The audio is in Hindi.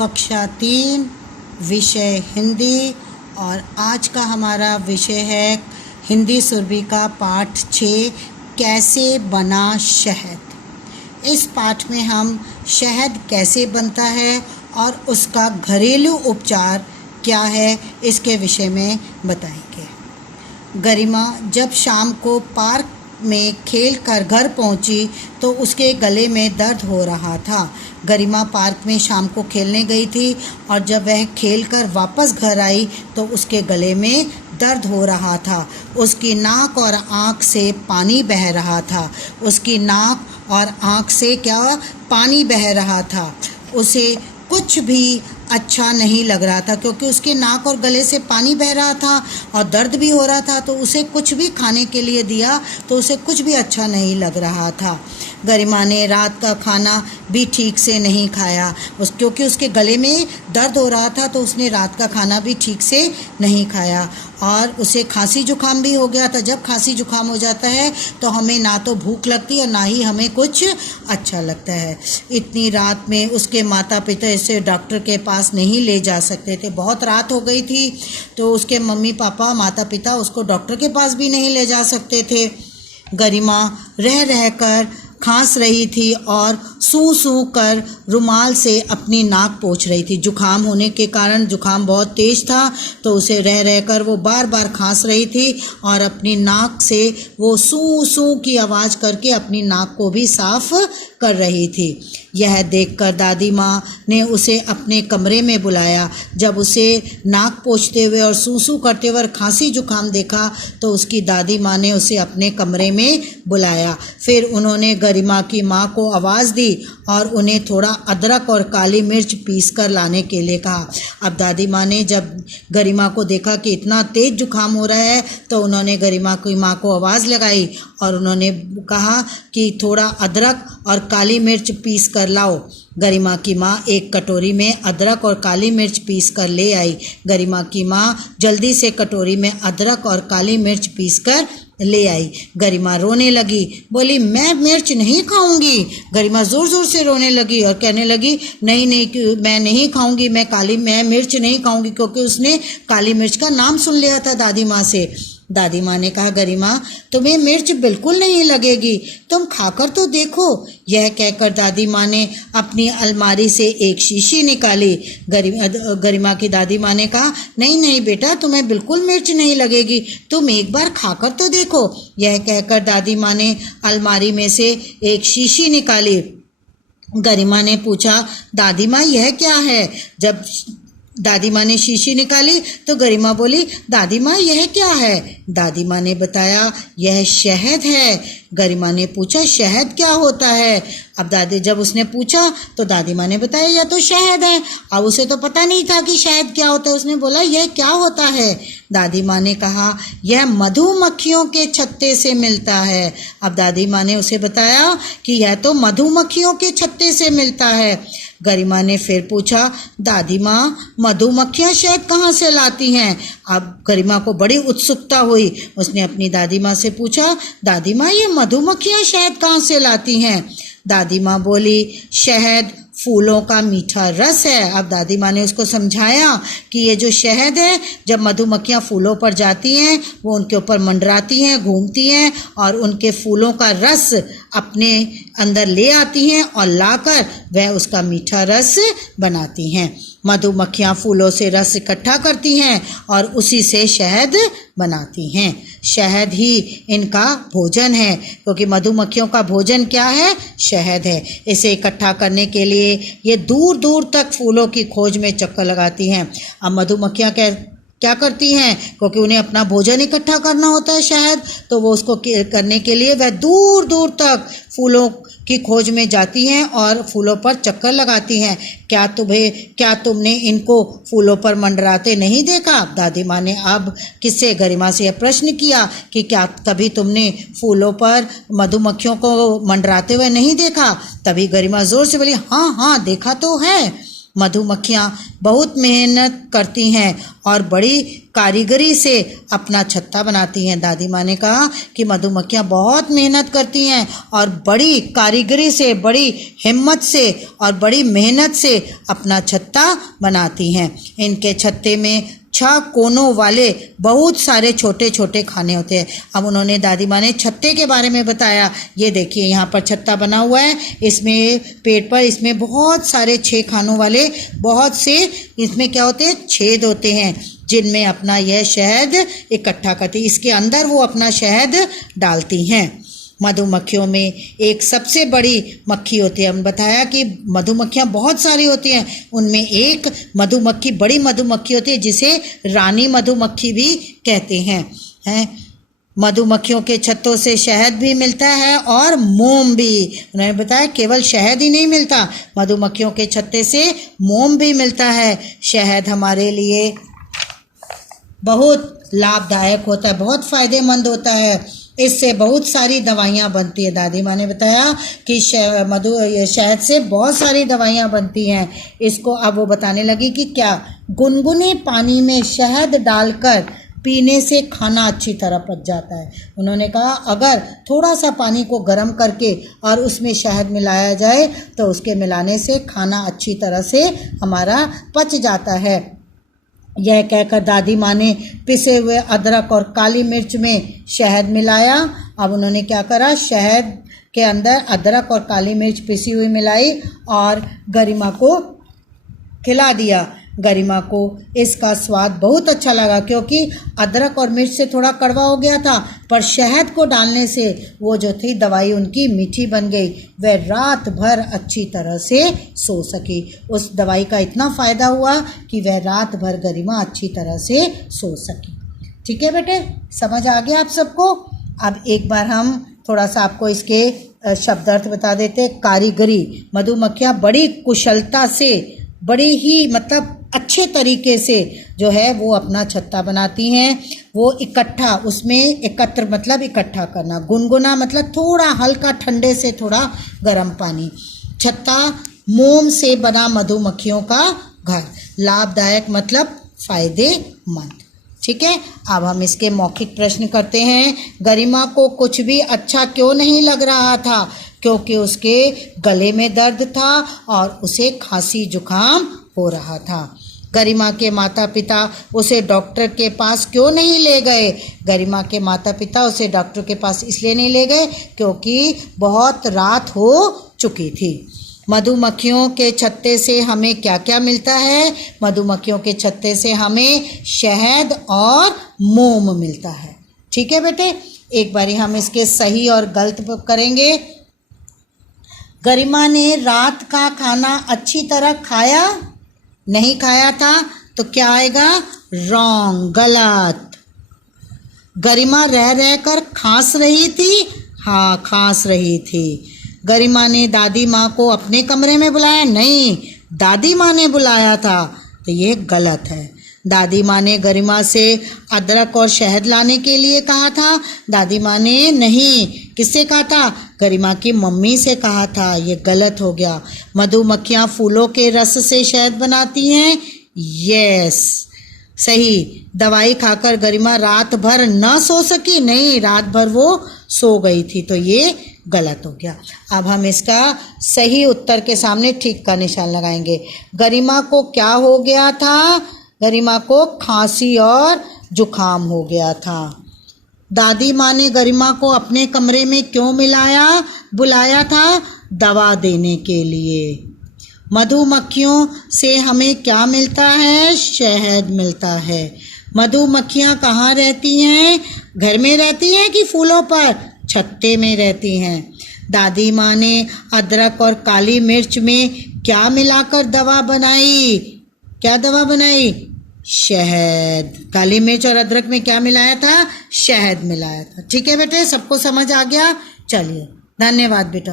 कक्षा 3 विषय हिंदी। और आज का हमारा विषय है हिंदी सुरभि का पाठ 6 कैसे बना शहद। इस पाठ में हम शहद कैसे बनता है और उसका घरेलू उपचार क्या है इसके विषय में बताएंगे। गरिमा जब शाम को पार्क में खेल कर घर पहुंची तो उसके गले में दर्द हो रहा था। गरिमा पार्क में शाम को खेलने गई थी और जब वह खेल कर वापस घर आई तो उसके गले में दर्द हो रहा था। उसकी नाक और आँख से पानी बह रहा था। उसकी नाक और आँख से पानी बह रहा था। उसे कुछ भी अच्छा नहीं लग रहा था क्योंकि उसके नाक और गले से पानी बह रहा था और दर्द भी हो रहा था। तो उसे कुछ भी खाने के लिए दिया तो उसे कुछ भी अच्छा नहीं लग रहा था। गरिमा ने रात का खाना भी ठीक से नहीं खाया क्योंकि उसके गले में दर्द हो रहा था। तो उसने रात का खाना भी ठीक से नहीं खाया और उसे खांसी जुकाम भी हो गया था। जब खांसी जुकाम हो जाता है तो हमें ना तो भूख लगती और ना ही हमें कुछ अच्छा लगता है। इतनी रात में उसके माता पिता इसे डॉक्टर के पास नहीं ले जा सकते थे। बहुत रात हो गई थी तो उसके मम्मी पापा माता पिता उसको डॉक्टर के पास भी नहीं ले जा सकते थे। गरिमा रह रह कर खांस रही थी और सूं सूं कर रुमाल से अपनी नाक पोंछ रही थी। जुखाम होने के कारण जुखाम बहुत तेज था तो उसे रह रह कर वो बार बार खांस रही थी और अपनी नाक से वो सूं सूं की आवाज़ करके अपनी नाक को भी साफ कर रही थी। यह देखकर दादी माँ ने उसे अपने कमरे में बुलाया। जब उसे नाक पोंछते हुए और सूं सूं करते हुए खांसी जुकाम देखा तो उसकी दादी माँ ने उसे अपने कमरे में बुलाया। फिर उन्होंने गरिमा की माँ को आवाज़ दी और उन्हें थोड़ा अदरक और काली मिर्च पीस कर लाने के लिए कहा। अब दादी माँ ने जब गरिमा को देखा कि इतना तेज़ जुकाम हो रहा है तो उन्होंने गरिमा की माँ को आवाज़ लगाई और उन्होंने कहा कि थोड़ा अदरक और काली मिर्च पीस कर लाओ। गरिमा की माँ एक कटोरी में अदरक और काली मिर्च पीस कर ले आई। गरिमा की माँ जल्दी से कटोरी में अदरक और काली मिर्च पीस कर ले आई। गरिमा रोने लगी, बोली मैं मिर्च नहीं खाऊंगी। गरिमा ज़ोर ज़ोर से रोने लगी और कहने लगी नहीं नहीं मैं नहीं खाऊंगी, मैं मिर्च नहीं खाऊंगी क्योंकि उसने काली मिर्च का नाम सुन लिया था दादी माँ से। दादी माँ ने कहा गरिमा तुम्हें मिर्च बिल्कुल नहीं लगेगी, तुम खाकर तो देखो। यह कहकर दादी माँ ने अपनी अलमारी से एक शीशी निकाली। गरिमा की दादी माँ ने कहा नहीं नहीं बेटा तुम्हें बिल्कुल मिर्च नहीं लगेगी, तुम एक बार खाकर तो देखो। यह कहकर दादी माँ ने अलमारी में से एक शीशी निकाली। गरिमा ने पूछा दादी माँ यह क्या है? जब दादी माँ ने शीशी निकाली तो गरिमा बोली दादी माँ यह क्या है? दादी माँ ने बताया यह शहद है। गरिमा ने पूछा शहद क्या होता है? अब जब उसने पूछा तो दादी माँ ने बताया यह तो शहद है। अब उसे तो पता नहीं था कि शहद क्या होता है। उसने बोला यह क्या होता है? दादी माँ ने कहा यह मधुमक्खियों के छत्ते से मिलता है। अब दादी माँ ने उसे बताया कि यह तो मधुमक्खियों के छत्ते से मिलता है। गरिमा ने फिर पूछा दादी माँ मधुमक्खियाँ शहद कहाँ से लाती हैं? अब गरिमा को बड़ी उत्सुकता हुई। उसने अपनी दादी माँ से पूछा दादी माँ ये मधुमक्खियाँ शहद कहाँ से लाती हैं? दादी माँ बोली शहद फूलों का मीठा रस है। अब दादी माँ ने उसको समझाया कि ये जो शहद है जब मधुमक्खियाँ फूलों पर जाती हैं वो उनके ऊपर मंडराती हैं, घूमती हैं और उनके फूलों का रस अपने अंदर ले आती हैं और लाकर वह उसका मीठा रस बनाती हैं। मधुमक्खियाँ फूलों से रस इकट्ठा करती हैं और उसी से शहद बनाती हैं। शहद ही इनका भोजन है क्योंकि मधुमक्खियों का भोजन क्या है? शहद है। इसे इकट्ठा करने के लिए ये दूर दूर तक फूलों की खोज में चक्कर लगाती हैं। अब मधुमक्खियाँ क्या करती हैं क्योंकि उन्हें अपना भोजन इकट्ठा करना होता है शहद, तो वो उसको करने के लिए वह दूर दूर तक फूलों की खोज में जाती हैं और फूलों पर चक्कर लगाती हैं। क्या तुमने इनको फूलों पर मंडराते नहीं देखा? दादी माँ ने अब किससे गरिमा से यह प्रश्न किया कि क्या कभी तुमने फूलों पर मधुमक्खियों को मंडराते हुए नहीं देखा? तभी गरिमा जोर से बोली हाँ हाँ देखा तो है। मधुमक्खियाँ बहुत मेहनत करती हैं और बड़ी कारीगरी से अपना छत्ता बनाती हैं। दादी माँ ने कहा कि मधुमक्खियाँ बहुत मेहनत करती हैं और बड़ी कारीगरी से, बड़ी हिम्मत से और बड़ी मेहनत से अपना छत्ता बनाती हैं। इनके छत्ते में 6 कोनों वाले बहुत सारे छोटे छोटे खाने होते हैं। अब उन्होंने, दादी माँ ने छत्ते के बारे में बताया। ये देखिए यहाँ पर छत्ता बना हुआ है, इसमें पेट पर इसमें बहुत सारे 6 खानों वाले बहुत से इसमें क्या होते हैं, छेद होते हैं जिनमें अपना यह शहद इकट्ठा करती, इसके अंदर वो अपना शहद डालती हैं। मधुमक्खियों में एक सबसे बड़ी मक्खी होती है। हमने बताया कि मधुमक्खियाँ बहुत सारी होती हैं, उनमें एक मधुमक्खी, बड़ी मधुमक्खी होती है जिसे रानी मधुमक्खी भी कहते हैं। मधुमक्खियों के छत्तों से शहद भी मिलता है और मोम भी। उन्होंने बताया केवल शहद ही नहीं मिलता, मधुमक्खियों के छत्ते से मोम भी मिलता है। शहद हमारे लिए बहुत लाभदायक होता है, बहुत फ़ायदेमंद होता है। इससे बहुत सारी दवाइयाँ बनती है। दादी माँ ने बताया कि शहद से बहुत सारी दवाइयाँ बनती हैं। इसको अब वो बताने लगी कि क्या, गुनगुने पानी में शहद डालकर पीने से खाना अच्छी तरह पच जाता है। उन्होंने कहा अगर थोड़ा सा पानी को गर्म करके और उसमें शहद मिलाया जाए तो उसके मिलाने से खाना अच्छी तरह से हमारा पच जाता है। यह कहकर दादी माँ ने पिसे हुए अदरक और काली मिर्च में शहद मिलाया। अब उन्होंने क्या करा, शहद के अंदर अदरक और काली मिर्च पिसी हुई मिलाई और गरिमा को खिला दिया। गरिमा को इसका स्वाद बहुत अच्छा लगा क्योंकि अदरक और मिर्च से थोड़ा कड़वा हो गया था, पर शहद को डालने से वो जो थी दवाई उनकी मीठी बन गई। वह रात भर अच्छी तरह से सो सकी। उस दवाई का इतना फ़ायदा हुआ कि वह रात भर गरिमा अच्छी तरह से सो सकी। ठीक है बेटे, समझ आ गया आप सबको। अब एक बार हम थोड़ा सा आपको इसके शब्दार्थ बता देते। कारीगरी, मधुमक्खियाँ बड़ी कुशलता से, बड़ी ही मतलब अच्छे तरीके से जो है वो अपना छत्ता बनाती हैं। वो इकट्ठा, उसमें एकत्र मतलब इकट्ठा करना, गुनगुना मतलब थोड़ा हल्का ठंडे से थोड़ा गर्म पानी। छत्ता मोम से बना मधुमक्खियों का घर, लाभदायक मतलब फ़ायदेमंद। ठीक है, अब हम इसके मौखिक प्रश्न करते हैं। गरिमा को कुछ भी अच्छा क्यों नहीं लग रहा था? क्योंकि उसके गले में दर्द था और उसे खांसी जुकाम हो रहा था। गरिमा के माता पिता उसे डॉक्टर के पास क्यों नहीं ले गए? गरिमा के माता पिता उसे डॉक्टर के पास इसलिए नहीं ले गए क्योंकि बहुत रात हो चुकी थी। मधुमक्खियों के छत्ते से हमें क्या क्या मिलता है? मधुमक्खियों के छत्ते से हमें शहद और मोम मिलता है। ठीक है बेटे, एक बारी हम इसके सही और गलत करेंगे। गरिमा ने रात का खाना अच्छी तरह खाया? नहीं खाया था, तो क्या आएगा? रॉन्ग, गलत। गरिमा रह रहकर खांस रही थी? हाँ, खांस रही थी। गरिमा ने दादी माँ को अपने कमरे में बुलाया? नहीं, दादी माँ ने बुलाया था, तो ये गलत है। दादी माँ ने गरिमा से अदरक और शहद लाने के लिए कहा था? दादी माँ ने नहीं, किससे कहा था? गरिमा की मम्मी से कहा था, ये गलत हो गया। मधुमक्खियाँ फूलों के रस से शहद बनाती हैं? यस, सही। दवाई खाकर गरिमा रात भर न सो सकी? नहीं, रात भर वो सो गई थी, तो ये गलत हो गया। अब हम इसका सही उत्तर के सामने ठीक का निशान लगाएंगे। गरिमा को क्या हो गया था? गरिमा को खांसी और जुकाम हो गया था। दादी माँ ने गरिमा को अपने कमरे में क्यों बुलाया था? दवा देने के लिए। मधुमक्खियों से हमें क्या मिलता है? शहद मिलता है। मधुमक्खियाँ कहाँ रहती हैं? घर में रहती हैं कि फूलों पर? छत्ते में रहती हैं। दादी माँ ने अदरक और काली मिर्च में क्या मिलाकर दवा बनाई? क्या दवा बनाई? शहद। काली मिर्च और अदरक में क्या मिलाया था? शहद मिलाया था। ठीक है बेटे, सबको समझ आ गया? चलिए, धन्यवाद बेटा।